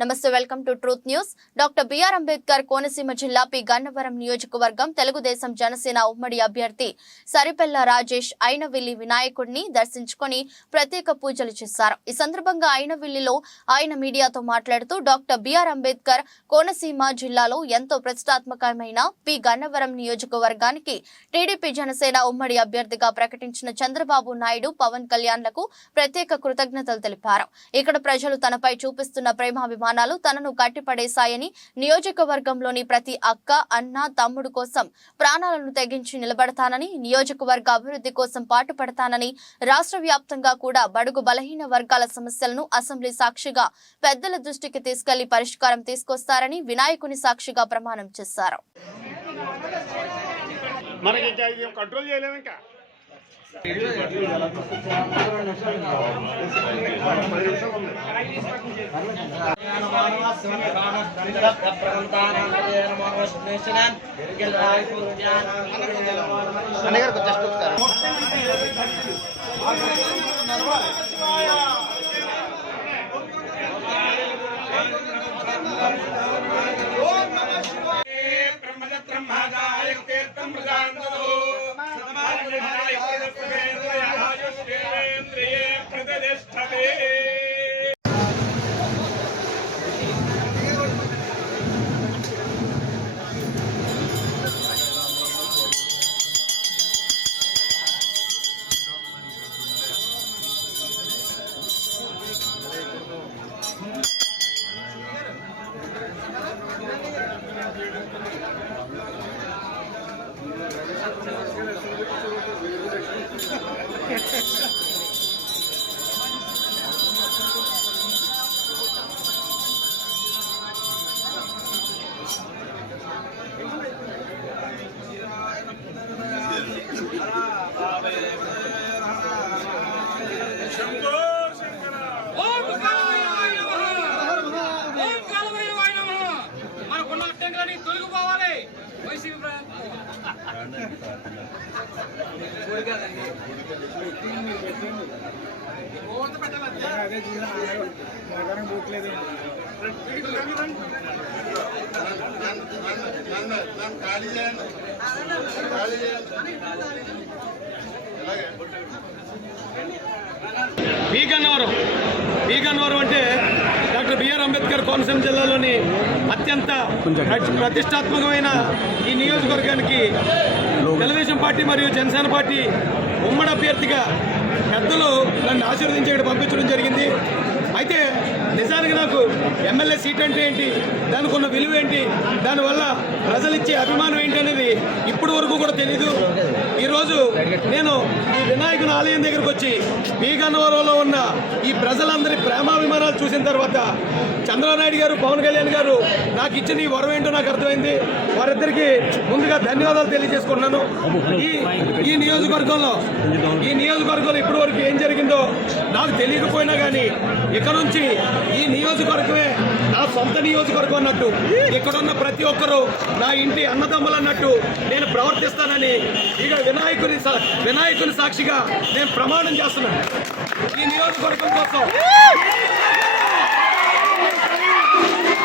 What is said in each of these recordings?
నమస్తే welcome to truth news. Doctor BR Ambedkar Konaseema జిల్లా P. Gannavaram నియోజకవర్గం తెలుగుదేశం జనసేన ఉమ్మడి అభ్యర్థి సరిపెల్ల రాజేష్ అయినవిల్లి వినాయకుడిని దర్శించుకొని ప్రత్యేక పూజలు చేశారు. ఈ సందర్భంగా అయినవిల్లిలో ఆయన మీడియాతో మాట్లాడుతూ డాక్టర్ బిఆర్ అంబేద్కర్ కోనసీమ జిల్లాలో ఎంతో ప్రతిష్టాత్మకమైన పి. గన్నవరం నియోజకవర్గానికి టీడీపీ జనసేన ఉమ్మడి అభ్యర్థిగా ప్రకటించిన చంద్రబాబు నాయుడు పవన్ కళ్యాణ్లకు ప్రత్యేక కృతజ్ఞతలు తెలిపారు. ఇక్కడ ప్రజలు తనపై చూపిస్తున్న ప్రేమాభిమానాలు తనను కట్టిపడేశాయని నియోజకవర్గంలోని ప్రతి అక్క అన్న తమ్ముడు కోసం ప్రాణాలను తెగించి నిలబడతానని నియోజకవర్గ అభివృద్ధి కోసం పాటుపడతానని రాష్ట్ర వ్యాప్తంగా కూడా బడుగు బలహీన వర్గాల సమస్యలను అసెంబ్లీ సాక్షిగా పెద్దల దృష్టికి తీసుకెళ్ళి పరిష్కారం తీసుకొస్తారని వినాయకుని సాక్షిగా ప్రమాణం చేశారు. మనకి ఇంకా కంట్రోల్ చేయలేము ఇంకా. పది నిమిషాలు ఉంది అన్నగారు కొంచెం జస్ట్ ఒకసారి ఓం day. మనకున్న అడ్డంకులన్నీ తొలగిపోవాలి వైసీపీ ఖాళీ చేయండి ఖాళీ చేయండి బి గన్నవరం బి గన్నవరం అంటే డాక్టర్ బిఆర్ అంబేద్కర్ కోనసీమ జిల్లాలోని అత్యంత ప్రతి- ప్రతిష్టాత్మకమైన ఈ నియోజకవర్గానికి తెలుగుదేశం పార్టీ మరియు జనసేన పార్టీ ఉమ్మడి అభ్యర్థిగా పెద్దలు నన్ను ఆశీర్వదించి ఇక్కడ పంపించడం జరిగింది. అయితే నిజానికి నాకు ఎమ్మెల్యే సీట్ అంటే ఏంటి? దానికి ఉన్న విలువ ఏంటి? దానివల్ల ప్రజలు ఇచ్చే అభిమానం ఏంటి అనేది ఇప్పటి వరకు కూడా తెలీదు. ఈరోజు నేను ఈ వినాయకుని ఆలయం దగ్గరకు వచ్చి మీ గన్నవరంలో ఉన్న ఈ ప్రజలందరి ప్రేమాభిమానాలు చూసిన తర్వాత చంద్రబాబు నాయుడు గారు పవన్ కళ్యాణ్ గారు నాకు ఇచ్చిన ఈ వరం ఏంటో నాకు అర్థమైంది. వారిద్దరికి ముందుగా ధన్యవాదాలు తెలియజేసుకున్నాను ఈ ఈ నియోజకవర్గంలో ఈ నియోజకవర్గంలో ఇప్పటి వరకు ఏం జరిగిందో నాకు తెలియకపోయినా కానీ ఇక్కడ నుంచి ఈ నియోజకవర్గమే నా సొంత నియోజకవర్గం అన్నట్టు. ఇక్కడున్న ప్రతి ఒక్కరూ నా ఇంటి అన్నదమ్ములు అన్నట్టు నేను ప్రవర్తిస్తానని ఇక వినాయకుని సా- వినాయకుని సాక్షిగా నేను ప్రమాణం చేస్తున్నాను. ఈ నియోజకవర్గం కోసం.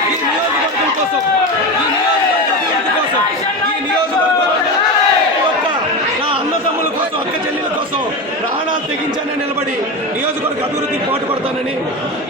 ఈ నియోజకవర్గం కోసం. ఈ నియోజకవర్గ అభివృద్ధి కోసం. ఈ నియోజకవర్గం ప్రతి నా అన్నదమ్ముల కోసం అక్క చెల్లెల కోసం ప్రాణాలు తెగించానని నిలబడి నియోజకవర్గ అభివృద్ధి చేస్తానని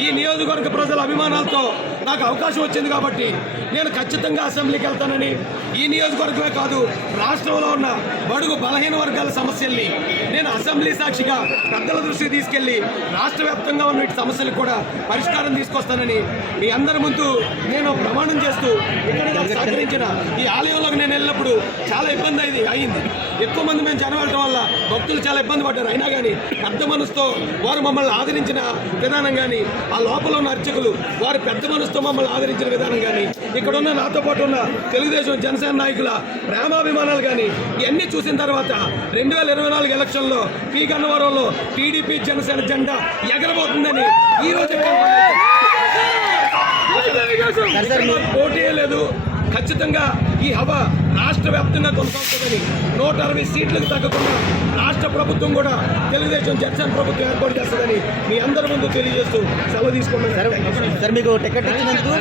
ఈ నియోజకవర్గ ప్రజల అభిమానాలతో నాకు అవకాశం వచ్చింది కాబట్టి నేను ఖచ్చితంగా అసెంబ్లీకి వెళ్తానని ఈ నియోజకవర్గమే కాదు రాష్ట్రంలో ఉన్న బడుగు బలహీన వర్గాల సమస్యల్ని నేను అసెంబ్లీ సాక్షిగా పెద్దల దృష్టికి తీసుకెళ్ళి రాష్ట్ర వ్యాప్తంగా ఉన్న వీటి సమస్యలకు కూడా పరిష్కారం తీసుకొస్తానని మీ అందరి ముందు నేను ప్రమాణం చేస్తూ ఇక్కడ సహకరించిన ఈ ఆలయంలోకి నేను వెళ్ళినప్పుడు చాలా ఇబ్బంది అయింది అయింది. ఎక్కువ మంది మేము జనం వెళ్ళడం వల్ల భక్తులు చాలా ఇబ్బంది పడ్డారు. అయినా కానీ పెద్ద మనసుతో వారు మమ్మల్ని ఆదరించిన విధానం కానీ ఆ లోపల ఉన్న అర్చకులు వారు పెద్ద మనసుతో మమ్మల్ని ఆదరించిన విధానం కానీ ఇక్కడ ఉన్న నాతో పాటు ఉన్న తెలుగుదేశం జనసేన నాయకుల ప్రేమాభిమానాలు కానీ ఇవన్నీ చూసిన తర్వాత రెండు వేల ఇరవై నాలుగు ఎలక్షన్లో పీ గన్నవరంలో టీడీపీ జనసేన జెండా ఎగరబోతుందని ఈ రోజు తెలుగుదేశం ఇక్కడ మాకు పోటీయే లేదు ఖచ్చితంగా ఈ హవా రాష్ట్ర వ్యాప్తంగా కొనసాగుతుందని నూట అరవై సీట్లకు తగ్గకుండా రాష్ట్ర ప్రభుత్వం కూడా తెలుగుదేశం జనసేన ప్రభుత్వం ఏర్పాటు చేస్తుందని మీ అందరి ముందు తెలియజేస్తూ సెలవు తీసుకున్నాను సార్ మీకు టికెట్ ఇచ్చినందుకు?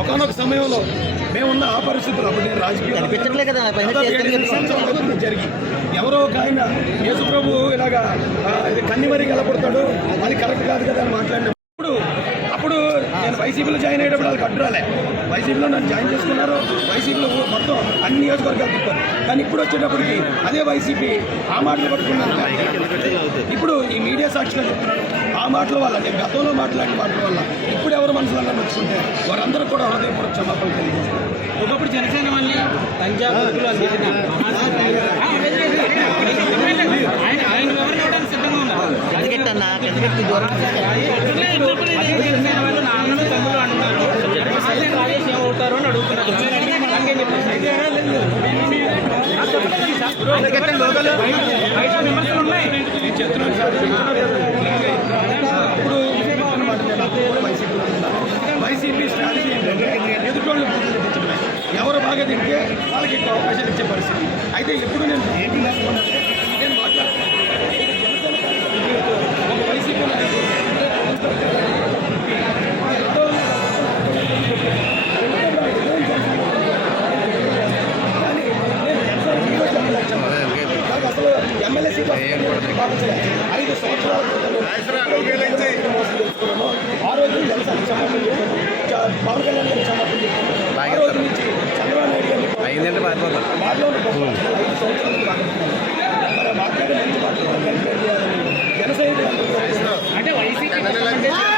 ఒకనొక సమయంలో మేమున్న ఆ పరిస్థితులు అప్పుడు నేను రాజకీయ జరిగి ఎవరో ఒక ఆయన యేసు ప్రభు ఇలాగా కన్ని మరీ గెలపడతాడు అది కరెక్ట్ కాదు కదా అని మాట్లాడినప్పుడు అప్పుడు నేను వైసీపీలో జాయిన్ అయ్యేటప్పుడు వాళ్ళకి అడ్డు రాలే. వైసీపీలో నన్ను జాయిన్ చేసుకున్నారు. వైసీపీలో మొత్తం అన్ని నియోజకవర్గాలు తిప్పారు. కానీ ఇప్పుడు వచ్చేటప్పటికి అదే వైసీపీ ఆ మాటలు పట్టుకున్నాను ఇప్పుడు ఈ మీడియా సాక్షిగా చెప్తున్నాను ఆ మాటల వల్ల నేను గతంలో మాట్లాడిన మాటల వల్ల ఇప్పుడు ఎవరు మనసులో నచ్చుకుంటే వారందరూ కూడా హృదయపూర్వక క్షమాపణ తెలియజేస్తారు ఒకప్పుడు జనసేన మళ్ళీ పంజాబ్ ఆయన ఆయన ఎవరిని ఇవ్వడానికి సిద్ధంగా ఉన్నారు. దూరం. ఉన్నాను. వైసీపీ స్ట్రాటజీ ఏంటంటే ఎదుటోళ్ళు ఎవరు బాగా తింటే వాళ్ళకి ఎక్కువ అవకాశాలు ఇచ్చే పరిస్థితి అయితే ఎప్పుడు నేను ఏపీ లేకపోతే నేను మాట్లాడుతున్నాను జనసేన కార్యకర్తలు ఒక వైసీపీ నాయకుడు ఎంతో కానీ నేను జనసేన జీవో చెప్పలేకపోయాను. నాకు అసలు ఎమ్మెల్యే సీట్ వస్తుందని భావించలేదు. ఐదు సంవత్సరాల క్రితం నేను మోసం తెలుసుకున్నాను. ఆ రోజు జనసేన క్షమాపణ చెప్పాను. చ- పవన్ కళ్యాణ్ గారికి చెప్పాను. ఆ రోజు నుంచి చంద్రబాబు నాయుడు గారిని అయిందంటే పారిపోతాం మాటలో ఉన్న గొప్ప ఐదు సంవత్సరాలు. మరి మాట్లాడే మంచి మాట్లాడాలి జన సైనికులు అందరూ కూడా అంటే వైసీపీ